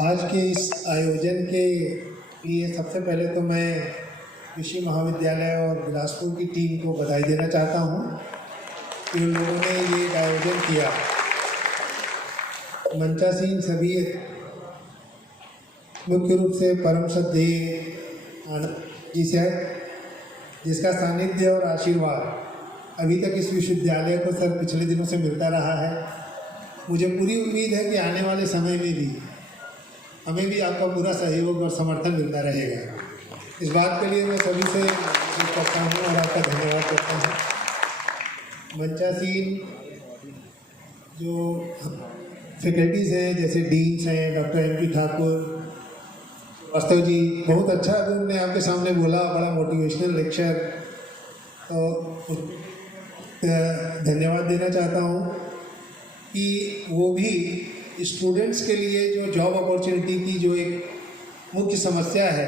आज के इस आयोजन के लिए सबसे पहले तो मैं कृषि महाविद्यालय और बिलासपुर की टीम को बधाई देना चाहता हूँ कि उन लोगों ने ये आयोजन किया। मंचासीन सभी मुख्य रूप से परम श्रद्धेय आनंद जी से, जिसका सानिध्य और आशीर्वाद अभी तक इस विश्वविद्यालय को सर पिछले दिनों से मिलता रहा है। मुझे पूरी उम्मीद है कि आने वाले समय में भी हमें भी आपका पूरा सहयोग और समर्थन मिलता रहेगा। इस बात के लिए मैं सभी से करता हूँ और आपका धन्यवाद करता हूँ। मंचासीन जो फैकल्टीज़ हैं, जैसे डीन्स हैं डॉक्टर एम पी ठाकुर वास्तव जी, बहुत अच्छा अभी उन्होंने आपके सामने बोला, बड़ा मोटिवेशनल लेक्चर, तो धन्यवाद देना चाहता हूँ कि वो भी स्टूडेंट्स के लिए जो जॉब अपॉर्चुनिटी की जो एक मुख्य समस्या है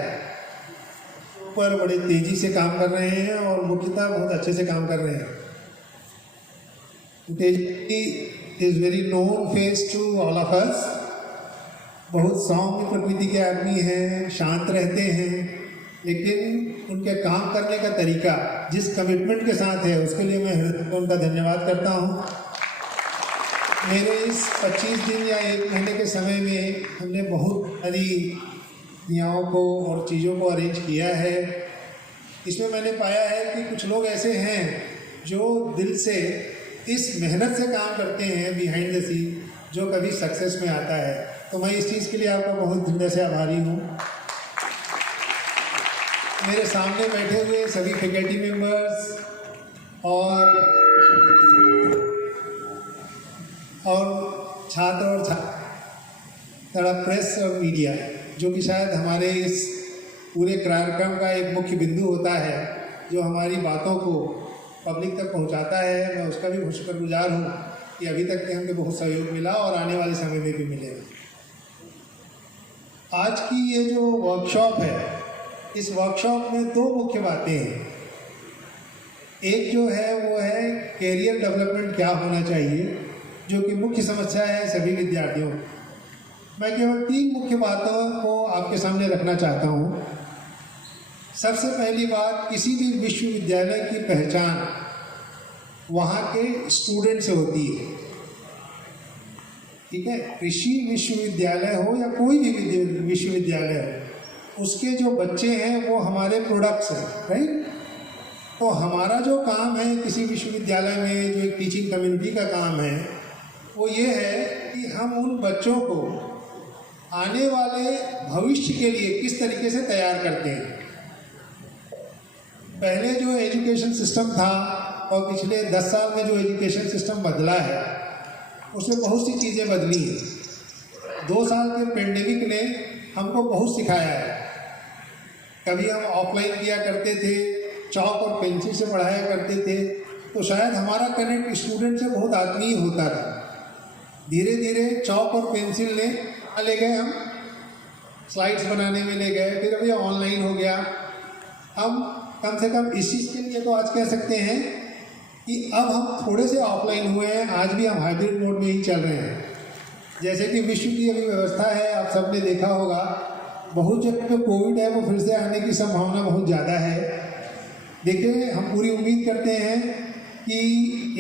पर बड़े तेज़ी से काम कर रहे हैं और मुख्यतः बहुत अच्छे से काम कर रहे हैं। तेजी is very known face to all of us. बहुत सौम्य प्रकृति के आदमी हैं, शांत रहते हैं, लेकिन उनके काम करने का तरीका जिस कमिटमेंट के साथ है उसके लिए मैं हृदय से उनका धन्यवाद करता हूँ। मेरे इस 25 दिन या 1 महीने के समय में हमने बहुत सारी क्रियाओं को और चीज़ों को अरेंज किया है। इसमें मैंने पाया है कि कुछ लोग ऐसे हैं जो दिल से इस मेहनत से काम करते हैं बिहाइंड द सीन, जो कभी सक्सेस में आता है। तो मैं इस चीज़ के लिए आपका बहुत हृदय से आभारी हूँ। मेरे सामने बैठे हुए सभी फैकल्टी मेंबर्स और छात्र और छात्रा, प्रेस और मीडिया, जो कि शायद हमारे इस पूरे कार्यक्रम का एक मुख्य बिंदु होता है, जो हमारी बातों को पब्लिक तक पहुंचाता है, मैं उसका भी शुक्रगुजार हूँ कि अभी तक के हमको बहुत सहयोग मिला और आने वाले समय में भी मिलेगा। आज की ये जो वर्कशॉप है, इस वर्कशॉप में 2 मुख्य बातें हैं। एक जो है वो है कैरियर डेवलपमेंट क्या होना चाहिए, जो कि मुख्य समस्या है सभी विद्यार्थियों। मैं केवल 3 मुख्य बातों को आपके सामने रखना चाहता हूँ। सबसे पहली बात, किसी भी विश्वविद्यालय की पहचान वहाँ के स्टूडेंट से होती है। ठीक है, कृषि विश्वविद्यालय हो या कोई भी विश्वविद्यालय हो, उसके जो बच्चे हैं वो हमारे प्रोडक्ट्स हैं, राइट। तो हमारा जो काम है किसी विश्वविद्यालय में, जो एक टीचिंग कम्युनिटी का काम है, वो ये है कि हम उन बच्चों को आने वाले भविष्य के लिए किस तरीके से तैयार करते हैं। पहले जो एजुकेशन सिस्टम था और पिछले 10 साल में जो एजुकेशन सिस्टम बदला है, उसमें बहुत सी चीज़ें बदली हैं। 2 साल के पेंडेमिक ने हमको बहुत सिखाया है। कभी हम ऑफलाइन किया करते थे, चौक और पेंसिल से पढ़ाया करते थे, तो शायद हमारा कनेक्ट स्टूडेंट से बहुत आत्मीय होता था। धीरे धीरे चौक और पेंसिल ने ले गए, हम स्लाइड्स बनाने में ले गए, फिर अभी ऑनलाइन हो गया। हम कम से कम इस चीज़ के लिए तो आज कह सकते हैं कि अब हम थोड़े से ऑफलाइन हुए हैं, आज भी हम हाइब्रिड मोड में ही चल रहे हैं। जैसे कि विश्व की अभी व्यवस्था है, आप सबने देखा होगा, बहुत जगह पे कोविड है, वो फिर से आने की संभावना बहुत ज़्यादा है। देखिए, हम पूरी उम्मीद करते हैं कि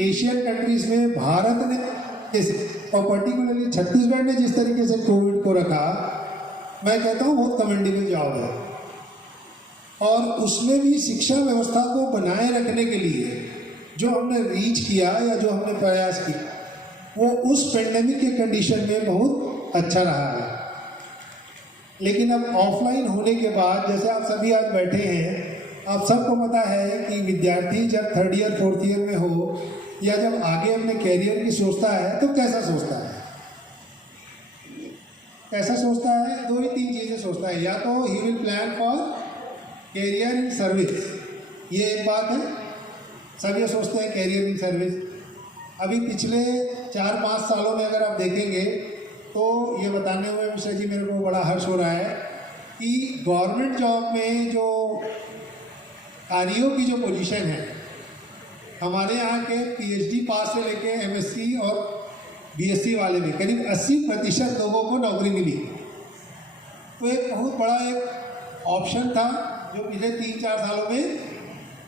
एशियन कंट्रीज़ में भारत ने और पर्टिकुलरली छत्तीसगढ़ ने जिस तरीके से कोविड को रखा, मैं कहता हूँ बहुत कमेंडेबल जॉब है। और उसमें भी शिक्षा व्यवस्था को बनाए रखने के लिए जो हमने रीच किया या जो हमने प्रयास किया, वो उस पेंडेमिक के कंडीशन में बहुत अच्छा रहा है। लेकिन अब ऑफलाइन होने के बाद, जैसे आप सभी आज बैठे हैं, आप सबको पता है कि विद्यार्थी जब 3rd ईयर 4th ईयर में हो या जब आगे अपने कैरियर की सोचता है, तो कैसा सोचता है? कैसा सोचता है? 2 ही 3 चीज़ें सोचता है। या तो he will plan for career in service, ये एक बात है, सब ये सोचते हैं कैरियर इन सर्विस। अभी पिछले 4-5 सालों में अगर आप देखेंगे तो ये बताने हुए मिश्रा जी मेरे को बड़ा हर्ष हो रहा है कि गवर्नमेंट जॉब में जो कारियों की जो पोजीशन है, हमारे यहाँ के पीएचडी पास से लेके एमएससी और बीएससी वाले में करीब 80% लोगों को नौकरी मिली। तो एक बहुत बड़ा एक ऑप्शन था जो पिछले 3-4 सालों में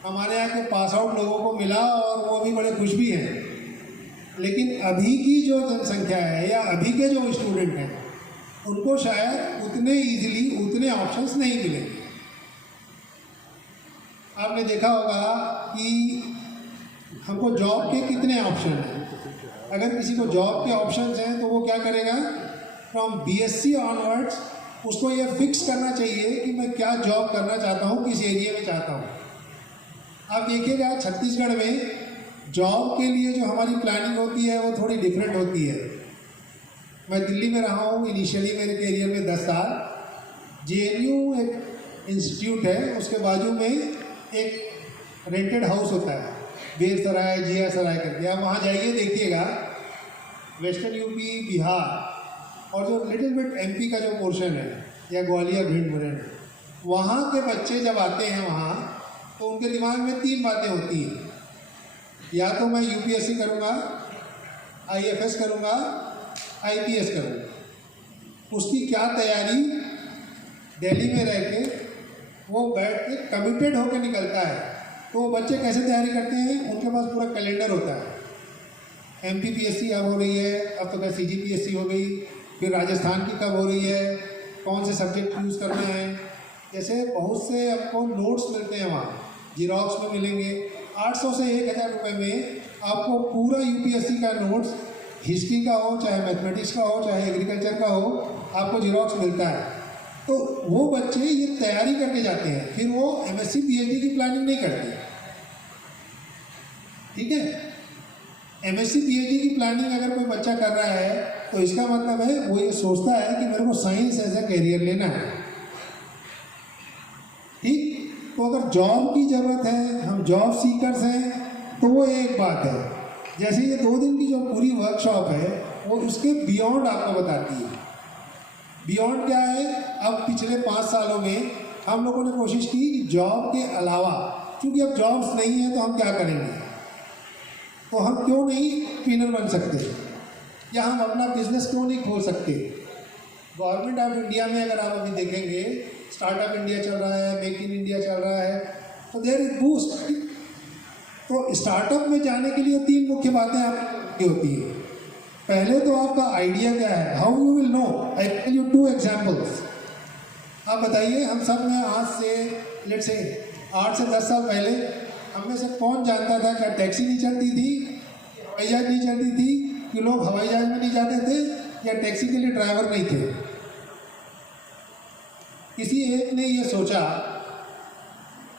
हमारे यहाँ के पास आउट लोगों को मिला और वो अभी बड़े खुश भी हैं। लेकिन अभी की जो जनसंख्या है या अभी के जो स्टूडेंट हैं उनको शायद उतने ईजिली उतने ऑप्शंस नहीं मिलेंगे। आपने देखा होगा कि हमको जॉब के कितने ऑप्शन हैं। अगर किसी को जॉब के ऑप्शंस हैं तो वो क्या करेगा, फ्रॉम बीएससी ऑनवर्ड्स उसको ये फिक्स करना चाहिए कि मैं क्या जॉब करना चाहता हूँ, किस एरिया में चाहता हूँ। आप देखिएगा छत्तीसगढ़ में जॉब के लिए जो हमारी प्लानिंग होती है वो थोड़ी डिफरेंट होती है। मैं दिल्ली में रहा हूँ इनिशियली मेरे करियर में 10 साल। जेएनयू एक इंस्टीट्यूट है, उसके बाजू में एक रेंटेड हाउस होता है, बेरसराय जिया सराय करके। आप वहाँ जाइए, देखिएगा वेस्टर्न यूपी, बिहार और जो लिटिल बिट एमपी का जो पोर्शन है या ग्वालियर भिंड मुरैना, वहाँ के बच्चे जब आते हैं वहाँ तो उनके दिमाग में 3 बातें होती हैं। या तो मैं यूपीएससी करूँगा, आईएफएस करूँगा, आईपीएस करूँगा। उसकी क्या तैयारी दिल्ली में रह के वो बैठ के कमिटेड होकर निकलता है। तो बच्चे कैसे तैयारी करते हैं, उनके पास पूरा कैलेंडर होता है। एमपीपीएससी अब हो रही है, अब तो क्या सीजीपीएससी हो गई, फिर राजस्थान की कब हो रही है, कौन से सब्जेक्ट यूज़ करना है। जैसे बहुत से आपको नोट्स मिलते हैं वहाँ, जीरोक्स में मिलेंगे। 800 से 1000 रुपये में आपको पूरा यूपीएससी का नोट्स, हिस्ट्री का हो, चाहे मैथमेटिक्स का हो, चाहे एग्रीकल्चर का हो, आपको जीरोक्स मिलता है। तो वो बच्चे ये तैयारी करके जाते हैं, फिर वो एमएससी पीएचडी की प्लानिंग नहीं करते। ठीक है, एमएससी पीएचडी की प्लानिंग अगर कोई बच्चा कर रहा है तो इसका मतलब है वो ये सोचता है कि मेरे को साइंस एज ए करियर लेना है। ठीक, तो अगर जॉब की ज़रूरत है, हम जॉब सीकर्स हैं, तो वो एक बात है। जैसे ये 2 दिन की जो पूरी वर्कशॉप है वो उसके बियॉन्ड आपको बताती है। बियॉन्ड क्या है, अब पिछले 5 सालों में हम लोगों ने कोशिश की कि जॉब के अलावा, क्योंकि अब जॉब्स नहीं है तो हम क्या करेंगे, तो हम क्यों नहीं ट्रेनर बन सकते या हम अपना बिजनेस क्यों नहीं खोल सकते। गवर्नमेंट ऑफ इंडिया में अगर आप अभी देखेंगे, स्टार्टअप इंडिया चल रहा है, मेक इन इंडिया चल रहा है, तो देयर इज बूस्ट। तो स्टार्टअप में जाने के लिए 3 मुख्य बातें आपकी होती है। पहले तो आपका आइडिया क्या है, how you will know. I tell you 2 examples. आप बताइए, हम सब में आज से लेट से 8 से 10 साल पहले हम में से कौन जानता था क्या टैक्सी नहीं चलती थी, हवाई जहाज नहीं चलती थी, कि लोग हवाई जहाज में नहीं जाते थे, या टैक्सी के लिए ड्राइवर नहीं थे। किसी एक ने ये सोचा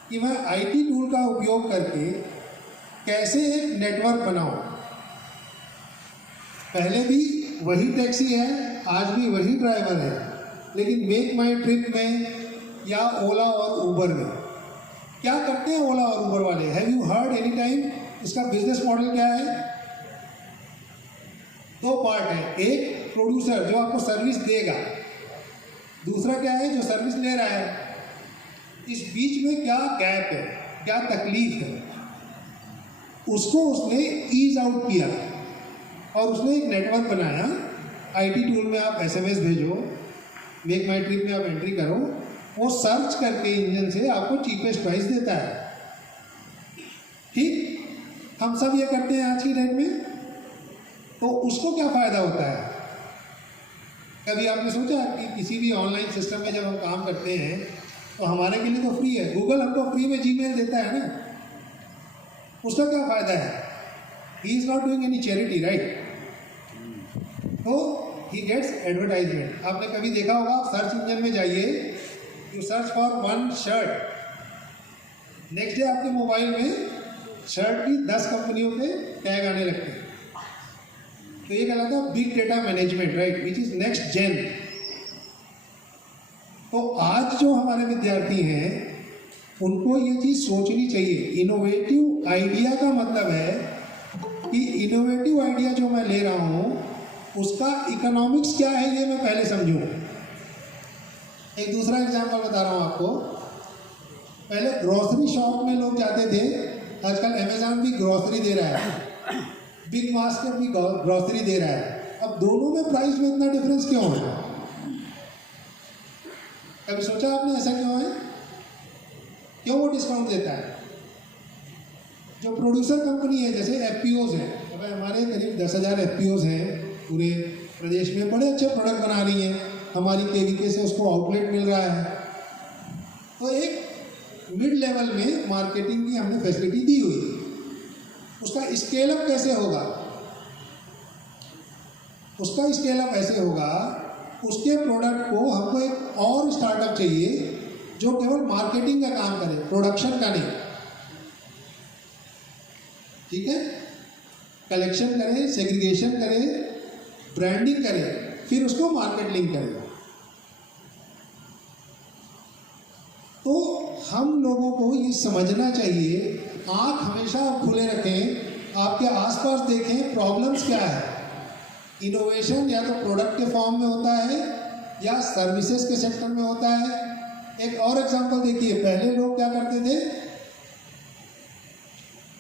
कि मैं आईटी टूल का उपयोग करके कैसे एक नेटवर्क बनाऊं। पहले भी वही टैक्सी है, आज भी वही ड्राइवर है, लेकिन मेक माई ट्रिप में या ओला और उबर में क्या करते हैं ओला और उबर वाले, have you heard any time? इसका बिजनेस मॉडल क्या है? 2 पार्ट है, एक प्रोड्यूसर जो आपको सर्विस देगा, दूसरा क्या है जो सर्विस ले रहा है। इस बीच में क्या गैप है, क्या तकलीफ है, उसको उसने ईज आउट किया और उसने एक नेटवर्क बनाया। आईटी टूल में आप एसएमएस भेजो, मेक माई ट्रिप में आप एंट्री करो, वो सर्च करके इंजन से आपको चीपेस्ट प्राइस देता है। ठीक, हम सब ये करते हैं आज की डेट में। तो उसको क्या फ़ायदा होता है? कभी आपने सोचा कि किसी भी ऑनलाइन सिस्टम में जब हम काम करते हैं तो हमारे के लिए तो फ्री है, गूगल हमको फ्री में जीमेल देता है ना, उसका क्या फ़ायदा है? He is not doing any charity, right? तो ही गेट्स एडवर्टाइजमेंट। आपने कभी देखा होगा, आप सर्च इंजन में जाइए, you search for 1 shirt, next day आपके मोबाइल में शर्ट की 10 कंपनियों के टैग आने लगते हैं। तो ये कहलाता है big data management, right, which is next gen. तो आज जो हमारे विद्यार्थी हैं उनको ये चीज़ सोचनी चाहिए। इनोवेटिव आइडिया का मतलब है कि इनोवेटिव आइडिया जो मैं ले रहा हूँ उसका इकोनॉमिक्स क्या है, ये मैं पहले समझूँ। एक दूसरा एग्जाम्पल बता रहा हूँ आपको। पहले ग्रोसरी शॉप में लोग जाते थे, आजकल अमेज़न भी ग्रोसरी दे रहा है, बिग बास्केट भी ग्रोसरी दे रहा है। अब दोनों में प्राइस में इतना डिफरेंस क्यों है? कभी सोचा आपने ऐसा क्यों है? क्यों वो डिस्काउंट देता है? जो प्रोड्यूसर कंपनी है, जैसे एफपीओज हैं, अब हमारे करीब 10,000 एफपीओज हैं पूरे प्रदेश में, बड़े अच्छे प्रोडक्ट बना रही हैं, हमारी केवीके से उसको आउटलेट मिल रहा है। तो एक मिड लेवल में मार्केटिंग की हमने फैसिलिटी दी हुई है। उसका स्केल अप कैसे होगा? उसका स्केल अप ऐसे होगा, उसके प्रोडक्ट को हमको एक और स्टार्टअप चाहिए जो केवल मार्केटिंग का काम करे, प्रोडक्शन का नहीं। ठीक है, कलेक्शन करे, सेग्रीगेशन करे, ब्रांडिंग करे, फिर उसको मार्केट लिंक करे। तो हम लोगों को ये समझना चाहिए, आंख हमेशा आप खुले रखें, आपके आसपास देखें प्रॉब्लम्स क्या है। इनोवेशन या तो प्रोडक्ट के फॉर्म में होता है या सर्विसेज के सेक्टर में होता है। एक और एग्जांपल देखिए, पहले लोग क्या करते थे,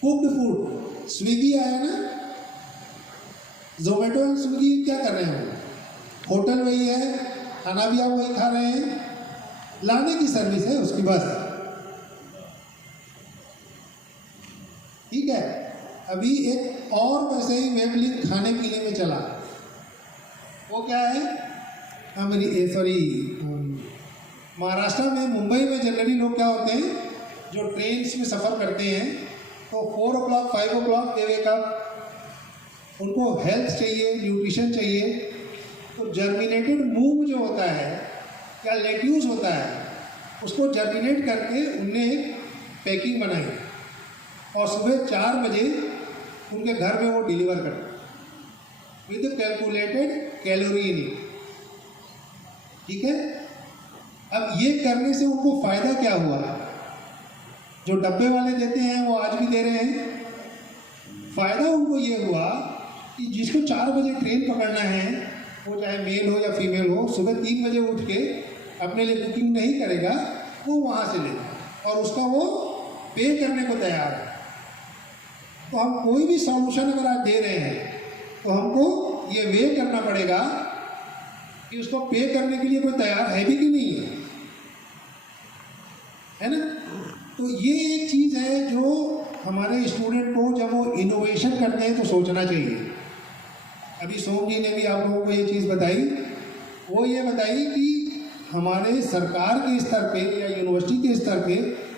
कुक्ड फूड, स्विगी आया ना, जोमेटो एंड स्विगी क्या कर रहे हैं? होटल वही है, खाना भी आप वही खा रहे हैं, लाने की सर्विस है उसकी बस। ठीक है, अभी एक और वैसे ही वेब लिंक खाने पीने में चला, वो क्या है, महाराष्ट्र में, मुंबई में जनरली लोग क्या होते हैं, जो ट्रेन में सफ़र करते हैं तो 4 o'clock 5 o'clock दे वेक अप, उनको हेल्थ चाहिए, न्यूट्रिशन चाहिए। तो जर्मिनेटेड मूंग जो होता है या लेट्यूस होता है, उसको जर्मिनेट करके उनने एक पैकिंग बनाई और सुबह 4 बजे उनके घर में वो डिलीवर करते with calculated calorie in it. ठीक है, अब ये करने से उनको फ़ायदा क्या हुआ? जो डब्बे वाले देते हैं वो आज भी दे रहे हैं। फ़ायदा उनको ये हुआ कि जिसको 4 बजे ट्रेन पकड़ना है, वो चाहे मेल हो या फीमेल हो, सुबह 3 बजे उठ के अपने लिए बुकिंग नहीं करेगा, वो वहाँ से लेगा और उसका वो पे करने को तैयार है। तो हम कोई भी सॉल्यूशन अगर आज दे रहे हैं तो हमको ये वे करना पड़ेगा कि उसको पे करने के लिए कोई तैयार है भी कि नहीं है ना? तो ये एक चीज़ है जो हमारे स्टूडेंट को जब वो इनोवेशन करते हैं तो सोचना चाहिए। अभी सोम जी ने भी आप लोगों को ये चीज़ बताई, वो ये बताई कि हमारे सरकार के स्तर पे या यूनिवर्सिटी के स्तर पे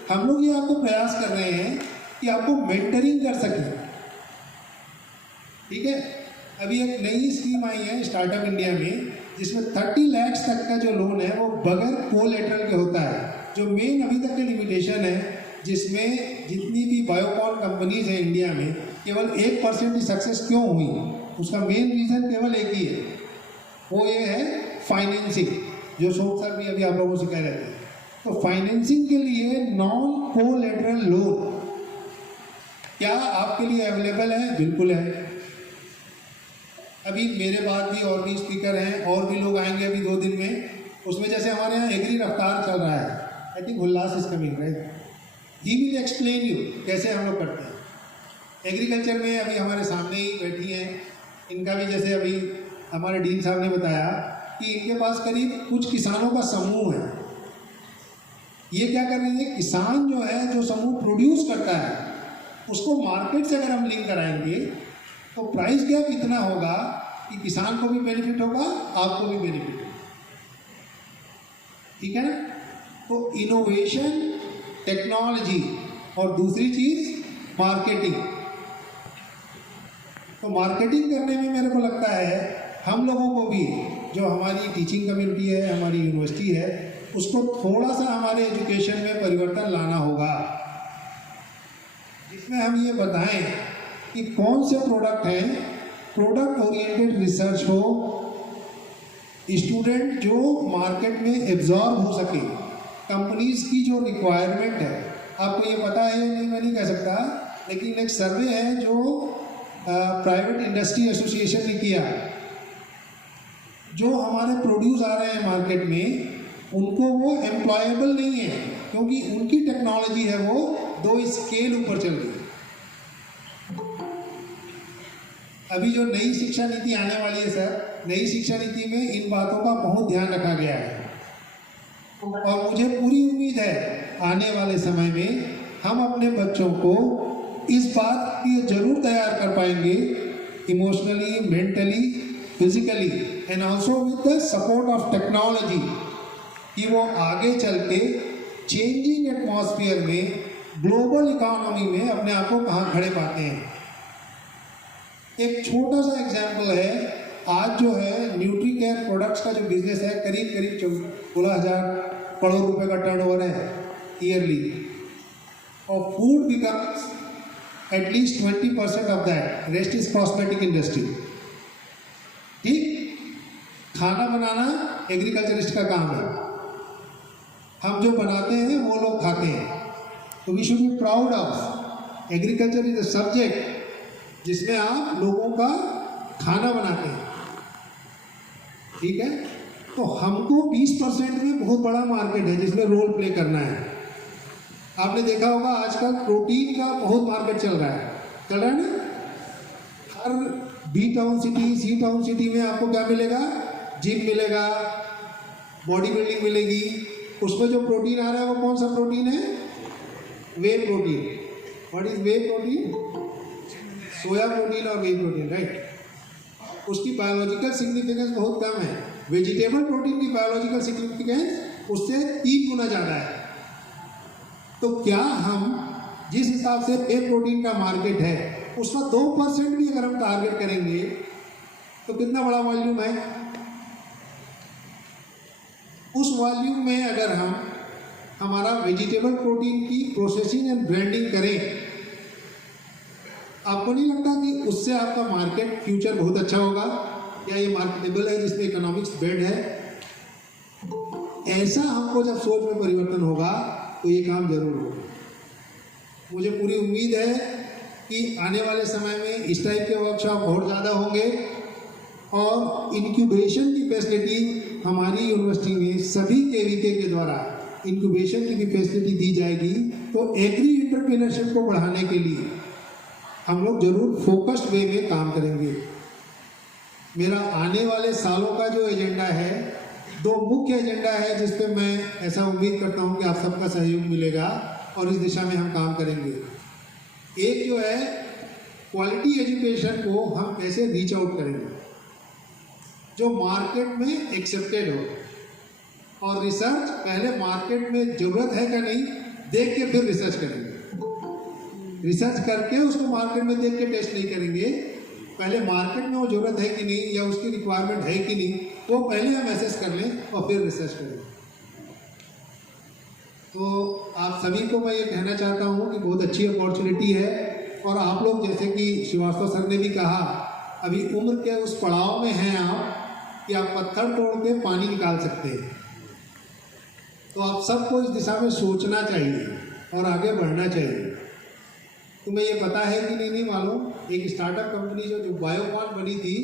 हम लोग ये आपको प्रयास कर रहे हैं कि आपको मेंटरिंग कर सकें। ठीक है, अभी एक नई स्कीम आई है स्टार्टअप इंडिया में, जिसमें 30 लाख तक का जो लोन है वो बगैर कोलेटरल के होता है। जो मेन अभी तक के लिमिटेशन है, जिसमें जितनी भी बायोकॉन कंपनीज हैं इंडिया में, केवल 1% ही सक्सेस क्यों हुई, उसका मेन रीज़न केवल एक ही है, वो ये है फाइनेंसिंग, जो सोम सर भी अभी आप लोगों से कह रहे थे। तो फाइनेंसिंग के लिए नॉन कोलेटरल लोन क्या आपके लिए अवेलेबल है? बिल्कुल है। अभी मेरे बाद भी और भी स्पीकर हैं, और भी लोग आएंगे अभी 2 दिन में। उसमें जैसे हमारे यहाँ एग्री रफ्तार चल रहा है, I think Ullas is coming right, he will explain you कैसे हम लोग करते हैं। एग्रीकल्चर में अभी हमारे सामने ही बैठी हैं, इनका भी जैसे अभी हमारे डीन साहब ने बताया कि इनके पास करीब कुछ किसानों का समूह है। ये क्या कर रही है, किसान जो है, जो समूह प्रोड्यूस करता है, उसको मार्केट से अगर हम लिंक कराएंगे तो प्राइस गैप इतना होगा कि किसान को भी बेनिफिट होगा, आपको भी बेनिफिट होगा। ठीक है ना? तो इनोवेशन, टेक्नोलॉजी और दूसरी चीज़ मार्केटिंग। तो मार्केटिंग करने में मेरे को लगता है हम लोगों को भी, जो हमारी टीचिंग कम्युनिटी है, हमारी यूनिवर्सिटी है, उसको थोड़ा सा हमारे एजुकेशन में परिवर्तन लाना होगा, जिसमें हम ये बताएं कि कौन से प्रोडक्ट हैं, प्रोडक्ट ओरिएंटेड रिसर्च हो, स्टूडेंट जो मार्केट में एब्जॉर्ब हो सके, कंपनीज की जो रिक्वायरमेंट है। आपको ये पता है नहीं, मैं नहीं कह सकता, लेकिन एक सर्वे है जो प्राइवेट इंडस्ट्री एसोसिएशन ने किया, जो हमारे प्रोड्यूस आ रहे हैं मार्केट में, उनको वो एम्प्लॉयबल नहीं है, क्योंकि उनकी टेक्नोलॉजी है वो 2 स्केल ऊपर चल रही है। अभी जो नई शिक्षा नीति आने वाली है सर, नई शिक्षा नीति में इन बातों का बहुत ध्यान रखा गया है और मुझे पूरी उम्मीद है आने वाले समय में हम अपने बच्चों को इस बात के लिए जरूर तैयार कर पाएंगे, emotionally, mentally, physically and also with the support of technology, कि वो आगे चल के चेंजिंग एटमॉस्फेयर में, ग्लोबल इकोनॉमी में अपने आप को कहाँ खड़े पाते हैं। एक छोटा सा एग्जाम्पल है, आज जो है न्यूट्री केयर प्रोडक्ट्स का जो बिजनेस है करीब 16,000 करोड़ रुपए का टर्नओवर है ईयरली, और food becomes at least 20% of that, rest is cosmetic industry. ठीक, खाना बनाना एग्रीकल्चरिस्ट का काम है, हम जो बनाते हैं वो लोग खाते हैं, तो we should be proud of agriculture is a subject जिसमें आप लोगों का खाना बनाते हैं। ठीक है, तो हमको 20% में बहुत बड़ा मार्केट है जिसमें रोल प्ले करना है। आपने देखा होगा आजकल प्रोटीन का बहुत मार्केट चल रहा है ना। हर बी टाउन सिटी, सी टाउन सिटी में आपको क्या मिलेगा, जिम मिलेगा, बॉडी बिल्डिंग मिलेगी। उसमें जो प्रोटीन आ रहा है वो कौन सा प्रोटीन है, whey protein. What is whey protein, soya protein और वे प्रोटीन, राइट। उसकी बायोलॉजिकल सिग्निफिकेंस बहुत कम है, वेजिटेबल प्रोटीन की बायोलॉजिकल सिग्निफिकेंस उससे 3 गुना ज़्यादा है। तो क्या हम जिस हिसाब से वे प्रोटीन का मार्केट है उसका 2% भी अगर हम टारगेट करेंगे तो कितना बड़ा वॉल्यूम है। उस वॉल्यूम में अगर हम हमारा वेजिटेबल प्रोटीन की प्रोसेसिंग एंड ब्रांडिंग करें, आपको नहीं लगता कि उससे आपका मार्केट फ्यूचर बहुत अच्छा होगा, या ये मार्केटेबल है जिसमें इकोनॉमिक्स बेड है। ऐसा हमको जब सोच में परिवर्तन होगा तो ये काम जरूर होगा। मुझे पूरी उम्मीद है कि आने वाले समय में इस टाइप के वर्कशॉप और ज़्यादा होंगे, और इंक्यूबेशन की फैसिलिटी हमारी यूनिवर्सिटी में सभी केवीके के द्वारा इंक्यूबेशन की भी फैसिलिटी दी जाएगी। तो एग्री एंटरप्रेन्योरशिप को बढ़ाने के लिए हम लोग जरूर फोकस्ड वे में काम करेंगे। मेरा आने वाले सालों का जो एजेंडा है, 2 मुख्य एजेंडा है जिस पे मैं ऐसा उम्मीद करता हूँ कि आप सबका सहयोग मिलेगा और इस दिशा में हम काम करेंगे। एक जो है क्वालिटी एजुकेशन को हम कैसे रीच आउट करेंगे, जो मार्केट में एक्सेप्टेड हो, और रिसर्च पहले मार्केट में ज़रूरत है क्या नहीं देख के फिर रिसर्च करेंगे। रिसर्च करके उसको मार्केट में देख के टेस्ट नहीं करेंगे, पहले मार्केट में वो ज़रूरत है कि नहीं या उसकी रिक्वायरमेंट है कि नहीं, वो पहले हम एसेस कर लें और फिर रिसर्च करें। तो आप सभी को मैं ये कहना चाहता हूँ कि बहुत अच्छी अपॉर्चुनिटी है, और आप लोग जैसे कि श्रीवास्तव सर ने भी कहा, अभी उम्र के उस पड़ाव में हैं आप कि आप पत्थर तोड़ के पानी निकाल सकते हैं। तो आप सबको इस दिशा में सोचना चाहिए और आगे बढ़ना चाहिए। तुम्हें ये पता है कि नहीं मालूम, एक स्टार्टअप कंपनी जो बायोकॉन बनी थी,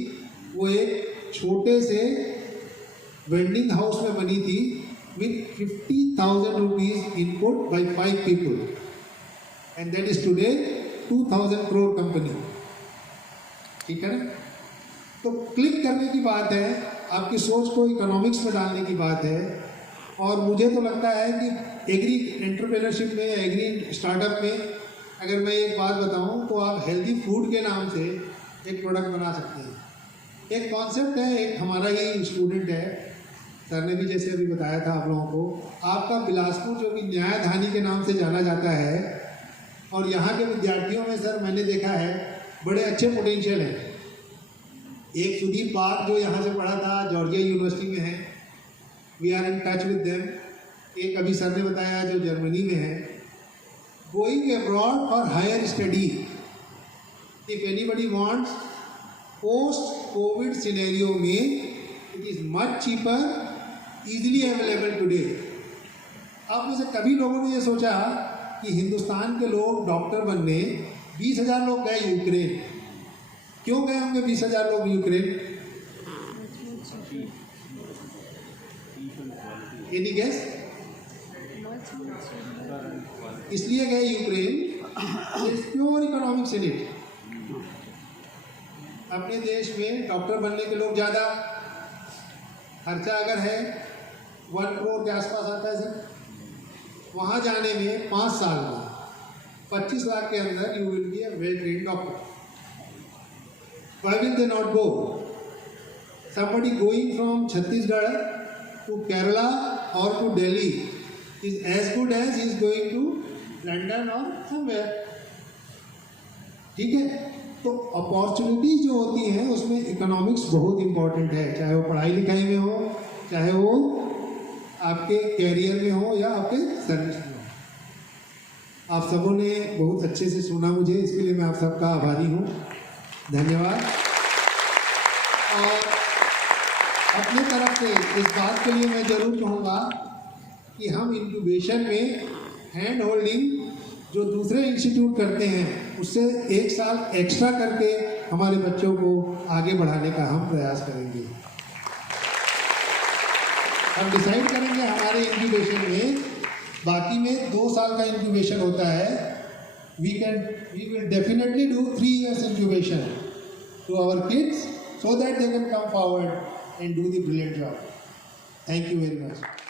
वो एक छोटे से वेंडिंग हाउस में बनी थी with 50,000 rupees input by 5 people, and that is today 2,000 crore company। ठीक है ना। तो क्लिक करने की बात है, आपकी सोच को इकोनॉमिक्स में डालने की बात है। और मुझे तो लगता है कि एग्री एंटरप्रेन्योरशिप में, एग्री स्टार्टअप में अगर मैं एक बात बताऊं तो आप हेल्दी फूड के नाम से एक प्रोडक्ट बना सकते हैं। एक कॉन्सेप्ट है, एक हमारा ही स्टूडेंट है, सर ने भी जैसे अभी बताया था आप लोगों को, आपका बिलासपुर जो भी न्यायधानी के नाम से जाना जाता है, और यहाँ के विद्यार्थियों में सर मैंने देखा है बड़े अच्छे पोटेंशियल हैं। एक सुदीप पार्क जो यहाँ से पढ़ा था, जॉर्जिया यूनिवर्सिटी में है, we are in touch with them. एक अभी सर ने बताया जो जर्मनी में है, going abroad for higher study. If anybody wants, post covid scenario में it is much cheaper, easily available today. आप में से कभी लोगों ने ये सोचा कि हिंदुस्तान के लोग डॉक्टर बनने 20,000 लोग गए यूक्रेन? क्यों गए होंगे 20,000 लोग यूक्रेन? Any guess? इसलिए गए Ukraine, pure economics in it. अपने देश में डॉक्टर बनने के लोग ज़्यादा, खर्चा अगर है 1 करोड़ के आसपास आता है सर। वहाँ जाने में 5 साल में 25 लाख के अंदर you will be a well trained doctor. Why will they not go? Somebody going from Chhattisgarh to Kerala or to Delhi is as good as he is going to London or somewhere. ठीक है, तो opportunity जो होती हैं उसमें economics बहुत important है, चाहे वो पढ़ाई लिखाई में हो, चाहे वो आपके कैरियर में हो या आपके सर्विस में हो। आप सबों ने बहुत अच्छे से सुना मुझे, इसके लिए मैं आप सबका आभारी हूँ। धन्यवाद। और अपनी तरफ से इस बात के लिए मैं ज़रूर कहूँगा कि हम इंक्यूबेशन में हैंड होल्डिंग जो दूसरे इंस्टीट्यूट करते हैं उससे 1 साल एक्स्ट्रा करके हमारे बच्चों को आगे बढ़ाने का हम प्रयास करेंगे। हम डिसाइड करेंगे हमारे इंक्यूबेशन में, बाकी में 2 साल का इंक्यूबेशन होता है। We will definitely do 3 years incubation to our kids so that they can come forward and do the brilliant job. Thank you very much.